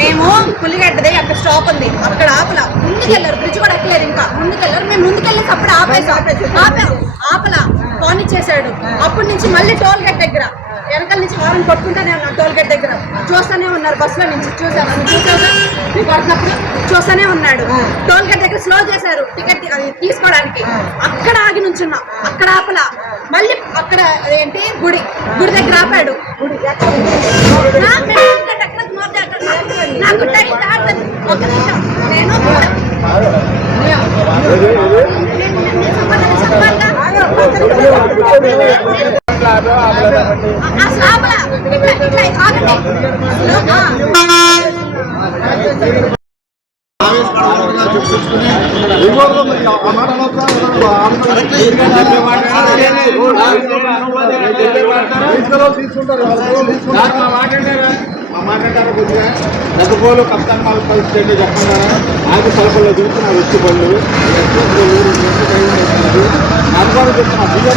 మేము పులిగడ్డది అక్కడ స్టాప్ ఉంది, అక్కడ ఆపల ముందుకెళ్ళారు, బ్రిడ్జ్ కూడా ఎక్కలేదు, ఇంకా ముందుకెళ్ళారు. మేము ముందుకెళ్ళేసి అప్పుడు ఆపల ఫోన్ ఇచ్చేసాడు. అప్పటి నుంచి మళ్ళీ టోల్ గేట్ దగ్గర వెనకాల నుంచి వారం కొట్టుకుంటానే ఉన్నారు. టోల్ గేట్ దగ్గర చూస్తూనే ఉన్నారు, బస్సులో నుంచి చూసాను కొట్టినప్పుడు చూస్తూనే ఉన్నాడు. టోల్ గేట్ దగ్గర స్లో చేశారు టికెట్ తీసుకోవడానికి, అక్కడ ఆగి నుంచున్నాం, అక్కడ ఆపల. మళ్ళీ అక్కడ ఏంటి గుడి దగ్గర ఆపాడు. నాకు టైం దాటదు, ఒక నిమిషం నేను మాట్లాడారు కొద్దిగా దగ్గపోలు కప్తాన్ మాకు పరిస్థితి చెప్పండి. ఆగి పలకల్లో దిగుతున్నా వచ్చి పళ్ళు నాకు కూడా చెప్తున్నా బియ్యం